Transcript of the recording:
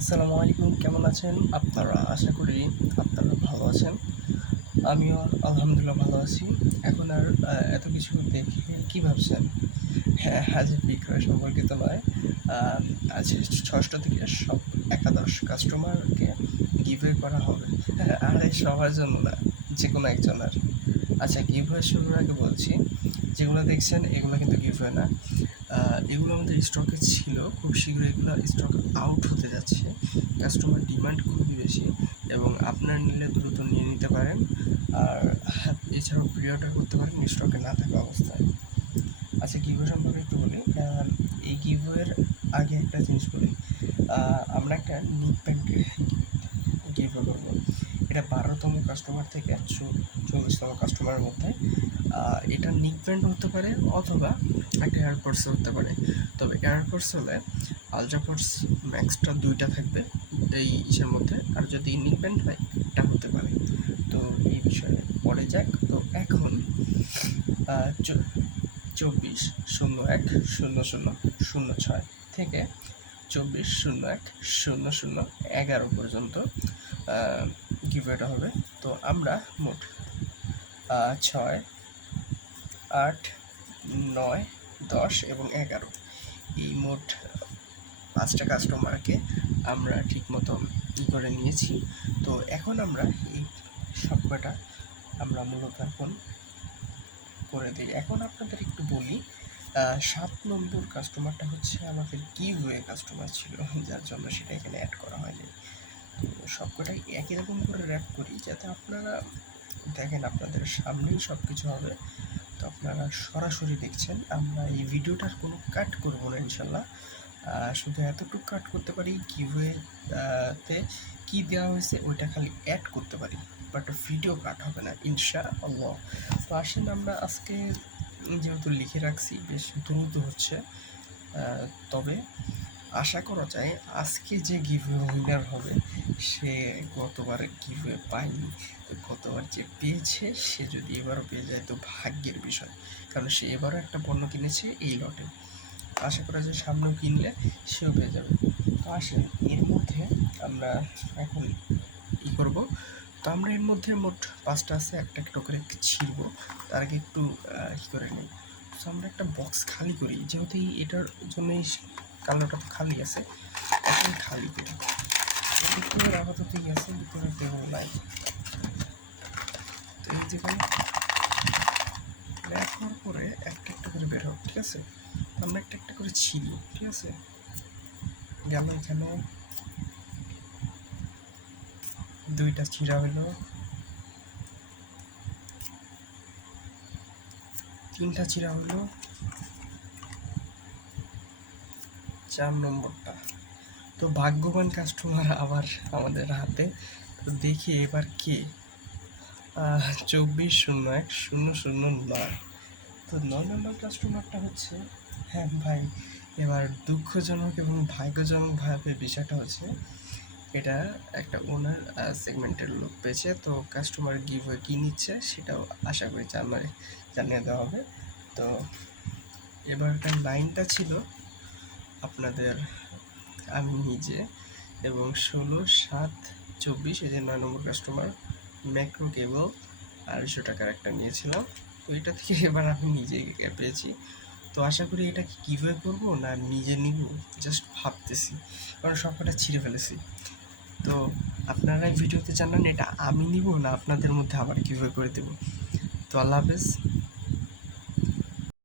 আসসালামু আলাইকুম, কেমন আছেন আপনারা? আশা করি আপনারা ভালো আছেন। আমিও আলহামদুলিল্লাহ ভালো আছি। এখন আর এত কিছু দেখে কি ভাবছেন? হ্যাঁ, আজ বিক্রয় সম্পর্কিত নয়। আ আজ ৬ষ্ঠ থেকে সব একাদশ কাস্টমারকে গিভওয়ে করা হবে। হ্যাঁ, আরে সবার জন্য না, যেকোনো একজনের। আচ্ছা, গিভওয়ে শুরুর আগে বলছি, যেগুলো দেখছেন এগুলো কিন্তু গিভওয়ে না। এগুলো আমাদের স্টকে ছিল, খুব শীঘ্রই এগুলো স্টক আউট হতে যাচ্ছে। কাস্টমার ডিমান্ড খুবই বেশি এবং আপনারা নিলে দ্রুত নিয়ে নিতে পারেন। আর এছাড়াও প্রি অর্ডার করতে পারেন স্টকে না থাকা অবস্থায়। আচ্ছা, গিভওয়ে সম্পর্কে একটু বলি। এই গিভওয়ের আগে একটা জিনিস বলি। আমরা একটা নিক প্যাক গিভওয়ে করবো। এটা ১২তম কাস্টমার থেকে ৪০তম কাস্টমারের মধ্যে। এটা নিক ব্র্যান্ড হতে পারে অথবা একটা এয়ারপডসও হতে পারে। তবে এয়ারপডস হলে আলট্রাপডস ম্যাক্সটা ২টা থাকবে এই ইসের মধ্যে, আর যদি নিক ব্র্যান্ড হয় এটা হতে পারে। তো এই বিষয়ে পরে যাক। তো এখন ২৪/০১/০০/০৬ থেকে ২৪/০১/০০/১১ পর্যন্ত গিভওয়েটা হবে। তো আমরা মোট ৬, ৮, ৯, ১০ এবং ১১ এই মোট ৫টা কাস্টমারকে আমরা ঠিকমতো করে নিয়েছি। তো এখন আমরা এই সবকটা আমরা মূলত এখন করে দিই। এখন আপনাদের একটু বলি, ৭ নম্বর কাস্টমারটা হচ্ছে আমাদের গিভওয়ে কাস্টমার ছিল, যার জন্য সেটা এখানে অ্যাড করা হয়নি। তো সবকটাই একই রকম করে র্যাপ করি যাতে আপনারা দেখেন আপনাদের সামনেই সব কিছু হবে। তো আপনারা সরাসরি দেখছেন। আমরা এই ভিডিওটার কোনো কাট করব না ইনশাল্লাহ। শুধু এতটুকু কাট করতে পারি, গিভওয়ে তে কী দেওয়া হয়েছে ওইটা খালি অ্যাড করতে পারি, বাট ভিডিও কাট হবে না ইনশাআল্লাহ। তো আসেন আমরা আজকে যেহেতু লিখে রাখছি বেশ দ্রুত হচ্ছে, তবে আশা করা যায় আজকে যে গিভওয়ে উইনার হবে সে গতবার গিভওয়ে পায়নি। তো গতবার যে পেয়েছে সে যদি এবারও পেয়ে যায় তো ভাগ্যের বিষয়, কারণ সে এবারও একটা পণ্য কিনেছে এই লটে। আশা করা যায় সামনেও কিনলে সেও পেয়ে যাবে। তো আসেন এর মধ্যে আমরা এখন ই করব। তো আমরা এর মধ্যে মোট 5টা আছে, একটা একটা করে ছিঁড়ব। তার আগে একটু কী করে নিই। তো আমরা একটা বক্স খালি করি, যেহেতু এটার জন্যই কালোটা তো খালি আছে, এখন খালি করি। ভিতরের আপাতত আছে, ভিতরে তেমন নাই। তো এই যেখানে র্যাপ হওয়ার পরে একটা একটা করে বের হোক, ঠিক আছে? আমরা একটা একটা করে ছিঁড়ি, ঠিক আছে? গেল এখানে 2টা ছিঁড়া হইলো, 3টা ছিঁড়া হইলো, 4 নম্বরটা। তো ভাগ্যবান কাস্টমার আবার আমাদের হাতে। তো দেখি এবার কে। ২৪/০১/০০/৯। তো ৯ নম্বর কাস্টমারটা হচ্ছে, হ্যাঁ ভাই, এবার দুঃখজনক এবং ভাগ্যজনকভাবে বিষয়টা হচ্ছে এটা একটা ওনার সেগমেন্টের লোক পেয়েছে। তো কাস্টমার গিভওয়ে কী নিচ্ছে সেটাও আশা করি জানিয়ে দেওয়া হবে। তো এবারকার 9টা ছিল আপনাদের আমি নিজে, এবং ১৬/৭/২৪ এই যে ৯ নম্বর কাস্টমার ম্যাক্রো কেবল ২৫০ টাকার একটা নিয়েছিলাম। তো এটা থেকে এবার আমি নিজেই পেয়েছি। তো আশা করি এটা কি গিভওয়ে করবো না নিজে নিব, জাস্ট ভাবতেছি, কারণ সবকটা ছিঁড়ে ফেলেছি। তো আপনারা এই ভিডিওতে জানান এটা আমি নিব না আপনাদের মধ্যে আবার গিভওয়ে করে দেবো। তো আল্লাহ হাফেজ।